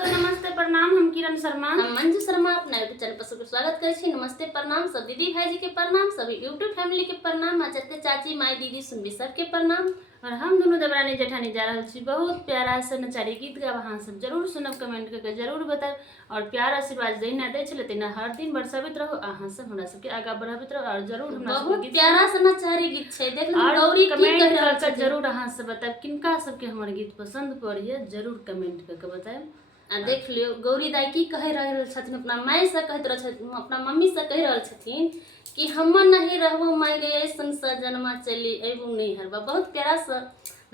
दोस्तों, नमस्ते प्रणाम। हम किरण शर्मा, हम मंजू शर्मा अपना यूट्यूब चैनल पर सबके स्वागत करे छी। नमस्ते प्रणाम सब दीदी भाई जी के प्रणाम, सभी यूट्यूब फैमिली के प्रणाम, आचरते चाची माई दीदी सुनबी सबके प्रणाम। और हम दोनों देवरानी जेठानी जा रहल छी बहुत प्यारा से नचारी गीत गाब। अहाँ सब जरूर सुनब, कमेंट करके जरूर बताब और प्यार आशीर्वाद जहिना दै छले तहिना हर दिन बरसाबैत रहू। अहाँ सब हमरा सबके आगा बढ़ाबैत रहू और जरूर हमरा सबके बहुत गीत प्यारा से नचारी गीत छै। देख लो और गौरी की कमेंट कह रहल करके छथिन। जरूर अहाँ सब बताब किनका सबके हमर गीत पसंद पड़िए, जरूर कमेंट करके बताब। आ देख लियो गौरी दाई की कह रहल छथिन, अपना माई से कहत रहल छथिन, अपना मम्मी से कह रहल छथिन कि हम नहीं रहबो माई गे ऐसन सजनमा चली अबू नहीं हरबा। बहुत प्यारा सा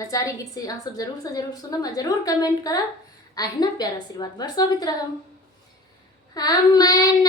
नचारी गीत से अहाँ सब जरूर से जरूर सुनब, जरूर कमेंट करब, अहिना प्यार आशीर्वाद बरसाबैत रहब। हम नहीं